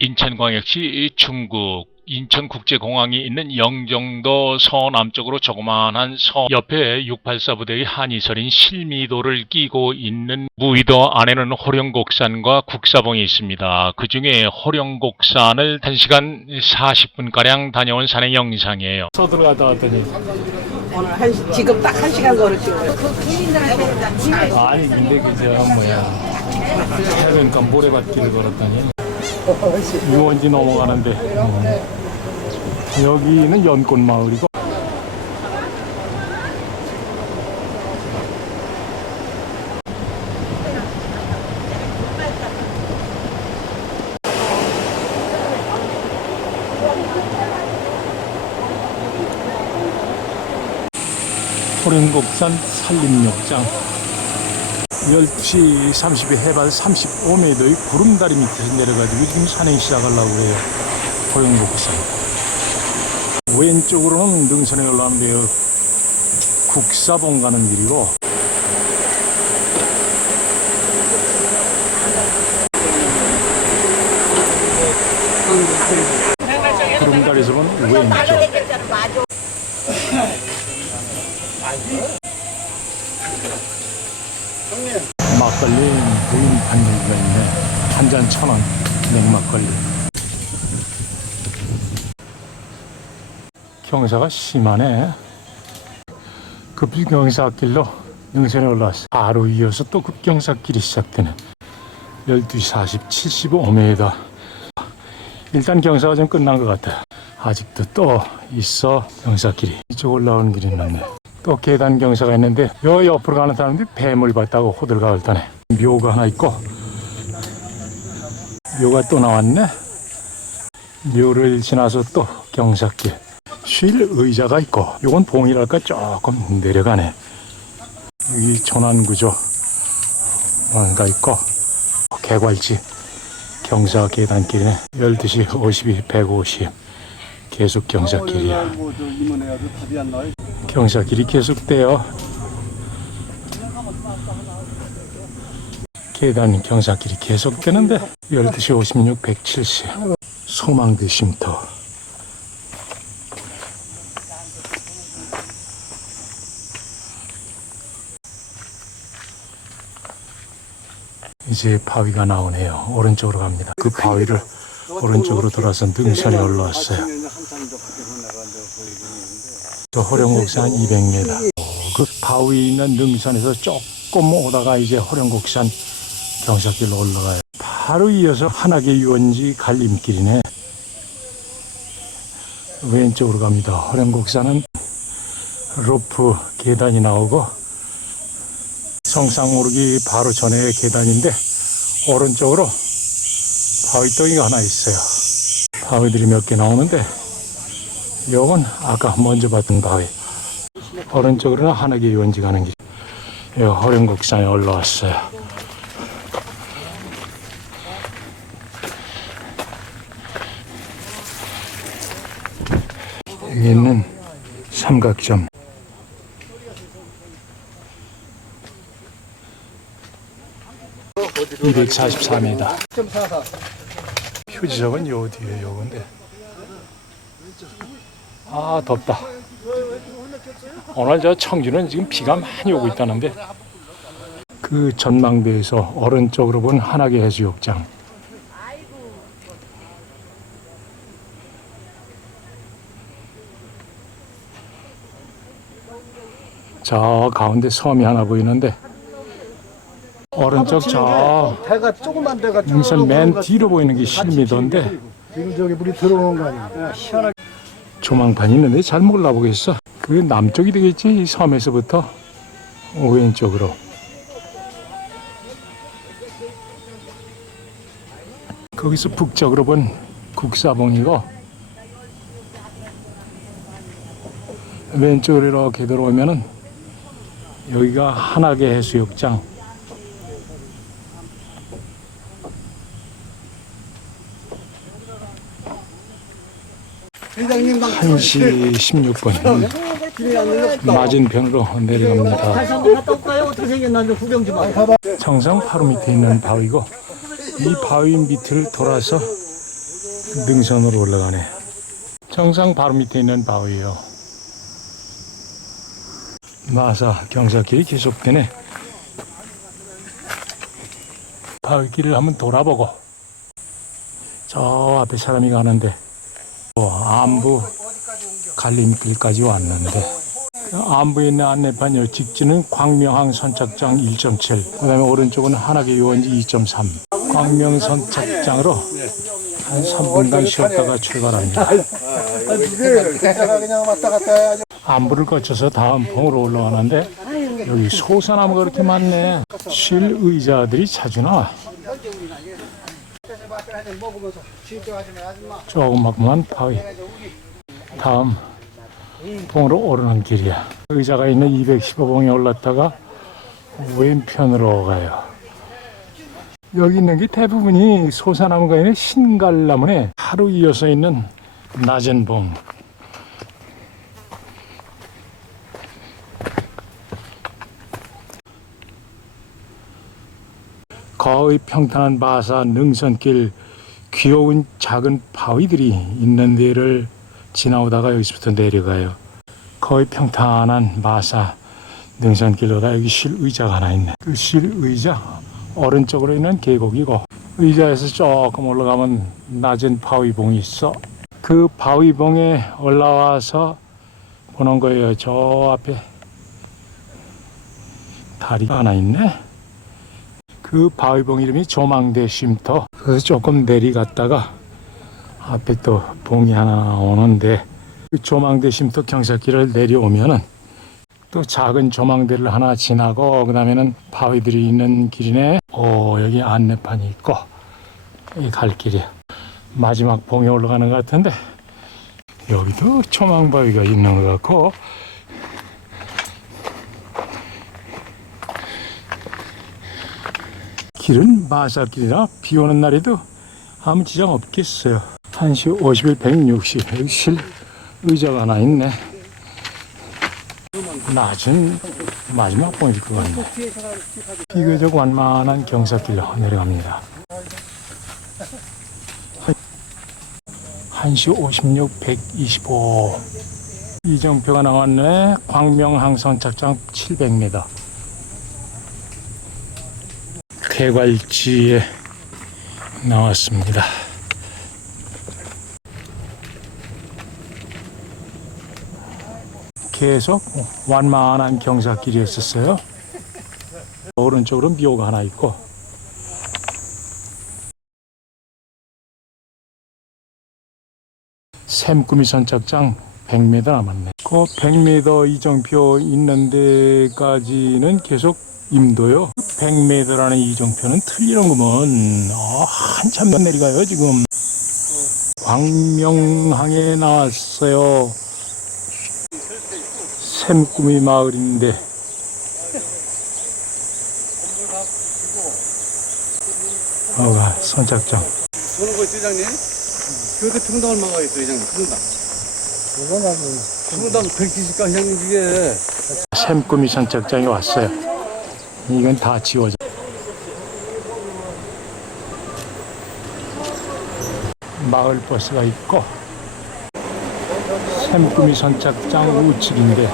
인천광역시 중구 인천국제공항이 있는 영종도 서남쪽으로 조그마한 서 옆에 684 부대의 한이설인 실미도를 끼고 있는 무의도 안에는 호령곡산과 국사봉이 있습니다. 그 중에 호령곡산을 1시간 40분가량 다녀온 산의 영상이에요. 서 들어가다 왔더니 오늘 한 시- 지금 딱 한 시간 걸으시고 아니 근데 그저 뭐야 그러니까 모래밭길을 걸었더니 유원지 넘어가는데. 음. 여기는 연꽃 마을이고. 호령곡산 산림욕장 12시 30에 해발 35m의 구름다리 밑에서 내려가지고 지금 산행 시작하려고 해요. 호영곡산. 왼쪽으로는 능선에 올라가는데요. 국사봉 가는 길이고 막걸리 무인 판매기가 있네. 한 잔 천 원. 냉막걸리. 경사가 심하네. 급경사길로 능선에 올라왔어. 바로 이어서 또 급경사길이 시작되네. 12시 40, 75m. 일단 경사가 좀 끝난 것 같아. 아직도 또 있어 경사길이. 이쪽 올라오는 길이 있네. 또 계단 경사가 있는데 요 옆으로 가는 사람들이 뱀을 봤다고 호들갑을 떠네 묘가 하나 있고 묘가 또 나왔네. 묘를 지나서 또 경사길. 쉴 의자가 있고 요건 봉이랄까 조금 내려가네. 여기 조난구조 뭔가 있고 개괄지 경사 계단길이네. 12시 52, 150 계속 경사길이야 경사길이 계속돼요. 계단 경사길이 계속되는데 12시 56, 170 소망대 쉼터 이제 바위가 나오네요. 오른쪽으로 갑니다. 그 바위를 오른쪽으로 돌아서 능선에 올라왔어요. 저 호령곡산 200m. 그 바위 있는 능선에서 조금 오다가 이제 호령곡산 경사길로 올라가요. 바로 이어서 한악의 유원지 갈림길이네. 왼쪽으로 갑니다. 호령곡산은 로프 계단이 나오고 성상 오르기 바로 전에 계단인데 오른쪽으로 바위덩이가 하나 있어요. 바위들이 몇 개 나오는데 요건 아까 먼저 봤던 바위. 오른쪽으로는 한옥의 유원지 가는 길. 요 허령곡산에 올라왔어요. 여기 있는 삼각점. (244m) 표지석은 요 뒤에 요건데 아 덥다. 오늘 저 청주는 지금 비가 많이 오고 있다는데 그 전망대에서 오른쪽으로 본 한악의 해수욕장. 저 가운데 섬이 하나 보이는데 오른쪽 저 배가 조금만 배가 능선 맨 뒤로 보이는 게 실미도인데 지금 저기 물이 들어오는 거 아니야? 시원하게 조망판이 있는데 잘 몰라보겠어. 그 남쪽이 되겠지, 이 섬에서부터 왼쪽으로. 거기서 북쪽으로 본 국사봉이고 왼쪽으로 이렇게 들어오면은 여기가 한악의 해수욕장. 회장님 막 1시 16분. 맞은편으로 내려갑니다. 정상 바로 밑에 있는 바위고 이 바위 밑을 돌아서 능선으로 올라가네. 정상 바로 밑에 있는 바위요. 마사 경사길이 계속되네. 바위길을 한번 돌아보고 저 앞에 사람이 가는데 어, 안부 갈림길까지 왔는데. 안부에 있는 안내판 요 직진은 광명항 선착장 1.7 그다음에 오른쪽은 한학의 요원지 2.3 광명 선착장으로 한 3분간 쉬었다가 출발합니다. 안부를 거쳐서 다음 봉으로 올라가는데 여기 소사나무가 그렇게 많네. 쉴 의자들이 자주 나와 조그맣구만 바위. 다음 봉으로 오르는 길이야. 의자가 있는 215봉에 올랐다가 왼편으로 가요. 여기 있는 게 대부분이 소사나무가 있는 신갈나무네. 하루 이어서 있는 낮은 봉. 거의 평탄한 바사 능선길 귀여운 작은 바위들이 있는 데를 지나오다가 여기서부터 내려가요. 거의 평탄한 마사 능선길로다 여기 실 의자가 하나 있네. 그 실 의자 오른쪽으로 있는 계곡이고 의자에서 조금 올라가면 낮은 바위봉이 있어. 그 바위봉에 올라와서 보는 거예요. 저 앞에 다리가 하나 있네. 그 바위봉 이름이 조망대 쉼터. 그래서 조금 내리갔다가 앞에 또 봉이 하나 오는데 그 조망대 쉼터 경사길을 내려오면은 또 작은 조망대를 하나 지나고 그 다음에는 바위들이 있는 길이네. 오 여기 안내판이 있고 이 갈 길이야. 마지막 봉에 올라가는 것 같은데 여기도 조망바위가 있는 것 같고 길은 마사길이라 비 오는 날에도 아무 지장 없겠어요. 1시 50일 160. 여기 실 의자가 하나 있네. 낮은 마지막 봉일 것 같네. 비교적 완만한 경사길로 내려갑니다. 1시 56, 125. 이정표가 나왔네. 광명항 선 착장 700m. 쾌괄지에 나왔습니다. 계속 완만한 경사길이었었어요. 오른쪽으로 미호가 하나 있고 샘꾸미 선착장 100m 남았네. 그 100m 이정표 있는 데까지는 계속 임도요. 100m라는 이정표는 틀리는구먼. 어, 한참 내려가요, 지금. 광명항에 나왔어요. 샘꾸미 마을인데. 어가 선착장. 저는 그 회장님 교대 평당 얼마가 있어 회장님 평당 평당 170가 회장님 이게 샘꾸미 선착장에 왔어요. 이건 다 지워져. 마을 버스가 있고 샘꾸미 선착장 우측인데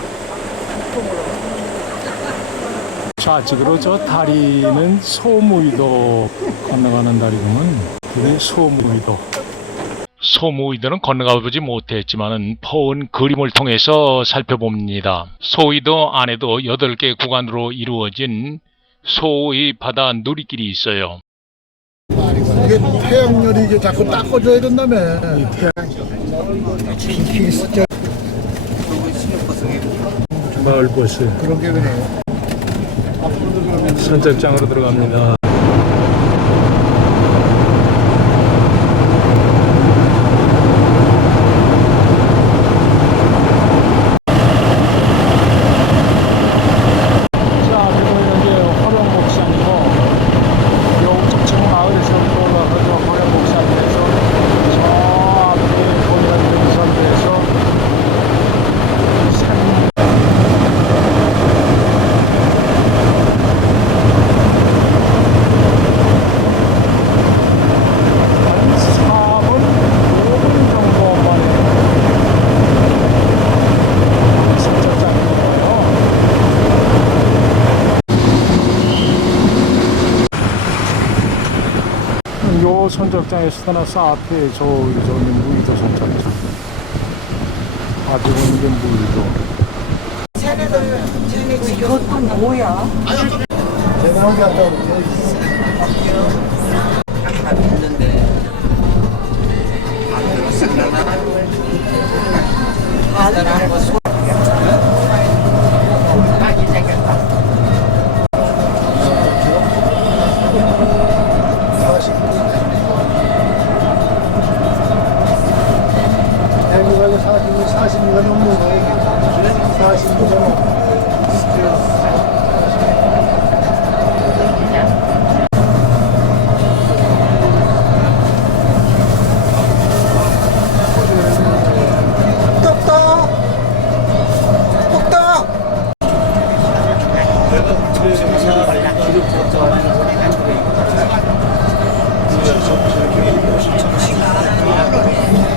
좌측으로 저 다리는 소무이도 건너가는 다리구먼. 그게 소무이도. 소무이도는 건너가 보지 못했지만은 퍼온 그림을 통해서 살펴봅니다. 소이도 안에도 8개 구간으로 이루어진 소의 바다 누리길이 있어요. 이게 태양열이 이제 자꾸 닦아줘야 된다며. 빛이 있어. 마을 버스 그런 게 그래. 선착장으로 들어갑니다. 자, 그리고 여기 허령목산이고 요 우측 마을에서부터 올라가서 허령목산에서 저 앞에 보이는 능선에서 산 천적장에서 떠나서 앞에 저 저기 무의도 선착장. 앞에 보는 게 무의도. 이것도 뭐야? 대나무리 한다고 그러죠. 대구가